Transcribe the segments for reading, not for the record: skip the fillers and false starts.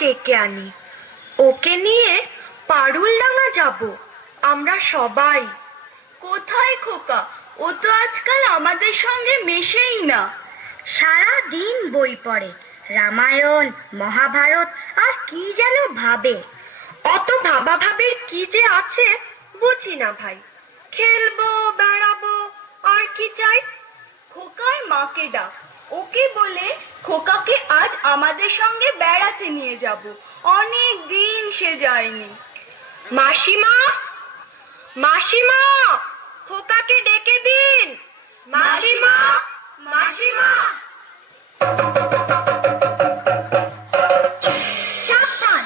ডেকে আনি। ওকে নিয়ে পারুলডাঙ্গা যাব আমরা সবাই। কোথায় খোকা? ও তো আজকাল আমাদের সঙ্গে মেশেই না। সারা দিন বই পড়ে, রামায়ণ মহাভারত আর কি যেন ভাবে। অত ভাবা ভাবির কি যে আছে বুঝি না ভাই। খেলবো বেড়াবো আর কি চাই। খোকার মাকে ডাক, ওকে বলে খোকাকে আজ আমাদের সঙ্গে বেড়াতে নিয়ে যাব। অনেক দিন সে যায়নি। মাসিমা, মাসিমা, খোকাকে ডেকে দিন। মাসিমা, মাসিমা। সাবধান,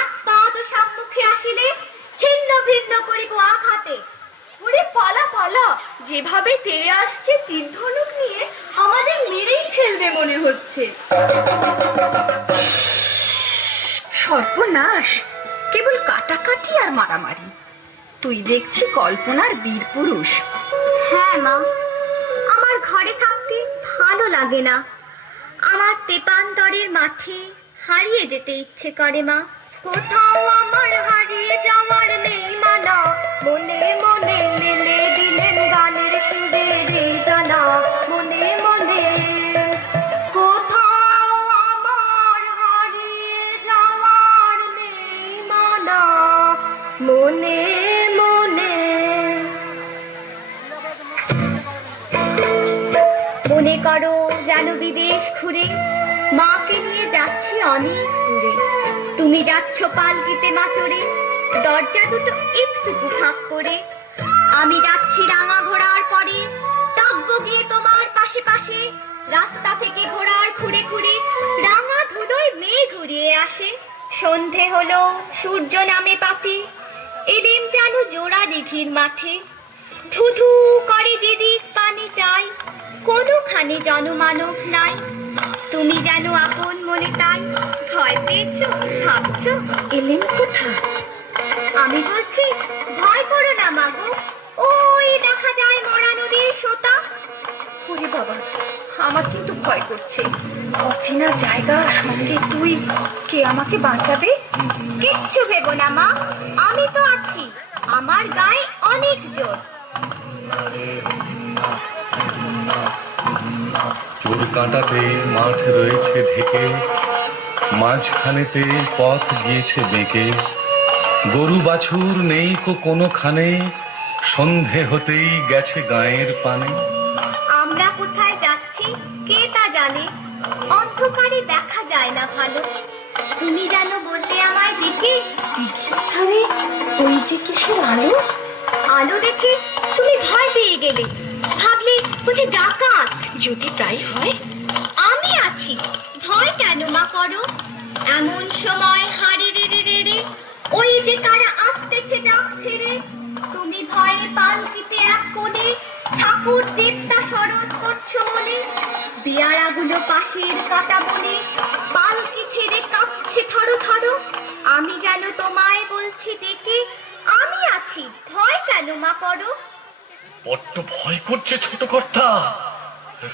এক পাদ সম্মুখে আসিলে ছিন্ন ভিন্ন করিব আঘাতে। ওরে পালা পালা, যেভাবে তেড়ে আসছে তীর ধনুক নিয়ে আমাদের মেরেই ফেলবে মনে হচ্ছে। সর্বনাশ, কেবল কাটাকাটি আর মারামারি। তুই দেখছি কল্পনার বীর পুরুষ। হ্যাঁ মা, আমার ঘরে থাকতে ভালো লাগে না। আমার তেপান্তরের মাঠে হারিয়ে যেতে ইচ্ছে করে মা। কোথাও আমার হারিয়ে যাওয়ার নেই মানা, মনে মনে মেলে দিলেন গানের সুরে রে জানা। মনে মনে কোথাও আমার হারিয়ে যাওয়ার নেই মানা, মনে মনে। মনে করো যেন বিদেশ ঘুরে মাকে নিয়ে যাচ্ছি অনেক দূরে। তুমি যাচ্ছ পালকিতে মাচড়ে, দরজা দুটো একটুকু ফাঁক করে। আমি যাচ্ছি রাঙা ঘোড়ার পরে, তব্য গিয়ে তোমার পাশে পাশে। রাস্তা থেকে ঘোড়ার খুঁড়ে খুঁড়ে রাঙা ধুলোয় মেঘ ঘুরিয়ে আসে। সন্ধে হলো, সূর্য নামে পাতে, এদিন যেন জোড়া দিঘির মাঠে। ধুধু করে যেদিক পানি চাই, কোনোখানে জনমানব নাই। তুমি যেন আপন মনে তাই ভয় পেয়েছ, ভাবছ এলেন কোথায়। আমি বলছি ভয় করো না মাগো, ওই দেখা যায় মরা নদীর সোতা। ওরে বাবা, আমার কিন্তু ভয় করছে। অচেনা জায়গা, সঙ্গে তুই, কে আমাকে বাঁচাবে? কিচ্ছু ভেবো না মা, আমি তো আছি। আমার গায়ে অনেক জোর। চোর কাঁটাতে মাঠ রয়েছে ঢেকে, মাঝখানেতে পথ গিয়েছে বেঁকে। গরু বাছুর নেই কোনোখানে, সন্ধে হতেই গেছে গায়ের পানে। আমরা কোথায় যাচ্ছি কে তা জানে, অন্ধকারে দেখা যায় না ভালো। তুমি যেন বলতে আমায় দেখে, আরে ওই যে কিসের আলো। আলো দেখে তুমি ভয় পেয়ে গেলে, ভাবলে বুঝি ডাকাত। যদি তাই হয়, আমি আছি, ভয় কেন মা করো। এমন সময় হারে রে রে রে রে, ওই যে কারা আসতেছে ডাক ছেড়ে। তুমি ভয়ে পালকিতে এক কোণে ঠাকুর দেবতা শরৎ করছো বলে। বিয়ারাগুলো পাশের কাটা বনে পালকি ছেড়ে কাঁপছে থরো থরো। আমি যেন তোমায় বলছি ডেকে, আমি আছি, ভয় কেন মা করো। বড্ড ভয় করছে ছোট কর্তা,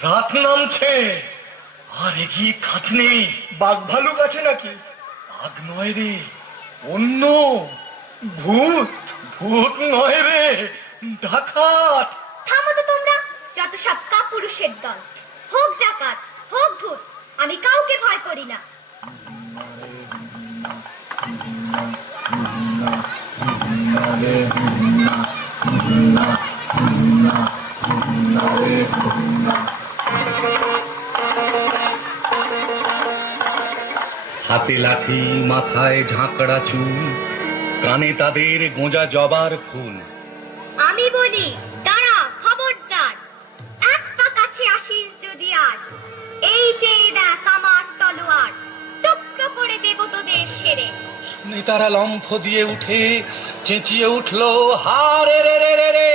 রাত নামছে, আর এগিয়ে কাজ নেই। বাঘ ভালুক আছে নাকি? বাঘ নয় রে, অন্য ভূত। ভূত নয় রে, ডাকাত। থামো তো তোমরা, যত সব কাপুরুষের দল। হোক ডাকাত, হোক ভূত, আমি কাউকে ভয় করি না। হাতে লাঠি, মাথায় ঝাঁকড়া চুল, কানে তাদের গোঁজা জবার ফুল। আমি বলি দাঁড়া, খবরদার, এক পা কাছে আসিস যদি আর। এই যে দেখ আমার তলোয়ার, টুকরো করে দেব তোদের সেরে। নেতারা লম্ফ দিয়ে উঠে চেঁচিয়ে উঠলো, হারে রে রে রে রে।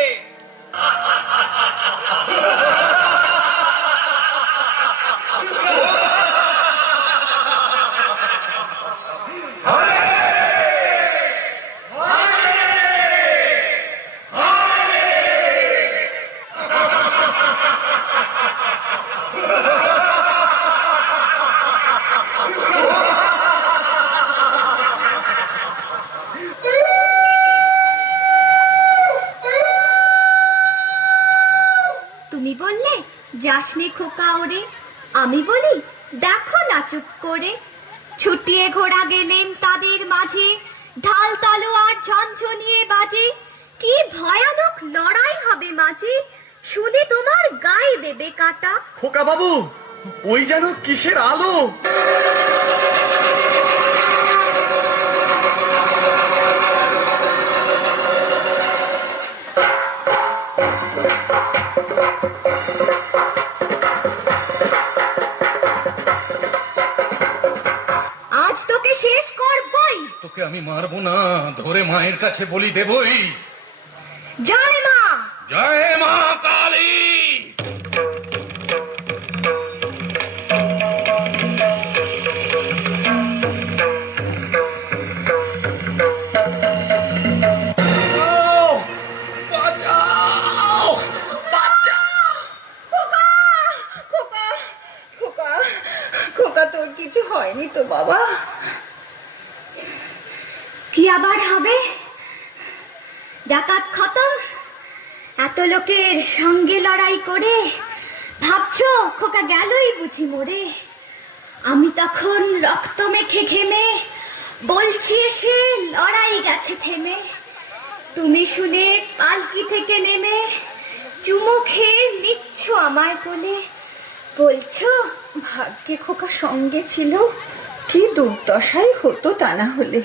যাসনি খোকা ওরে, আমি বলি দেখো না চুপ করে। ছুটিয়ে ঘোড়া গেলেন তাদের মাঝে, ঢাল তলোয়ার ঝনঝনিয়ে বাজে। কি ভয়ানক লড়াই হবে মাঝে, শুনে তোমার গায়ে দেবে কাটা। খোকা বাবু, ওই যেন কিসের আলো। আজ তোকে শেষ করবই। তোকে আমি মারবো না, ধরে মায়ের কাছে বলি দেবই। জয় মা। জয় মা কালী। খোকা তোর কিছু হয়নি তো বাবা? কি আবার হবে? ডাকাত খতম, এত লোকের সঙ্গে লড়াই করে ভাবছো খোকা গেলই বুঝি মরে। আমি তখন রক্ত মেখে ঘেমে বলছি এসে লড়াই গেছে থেমে। তুমি শুনে পালকি থেকে নেমে চুমু খেয়ে নিচ্ছ আমায় কোলে, বলছো ভাগ্যে খোকা সঙ্গে ছিল, কি দুর্দশাই হতো তা না হলে।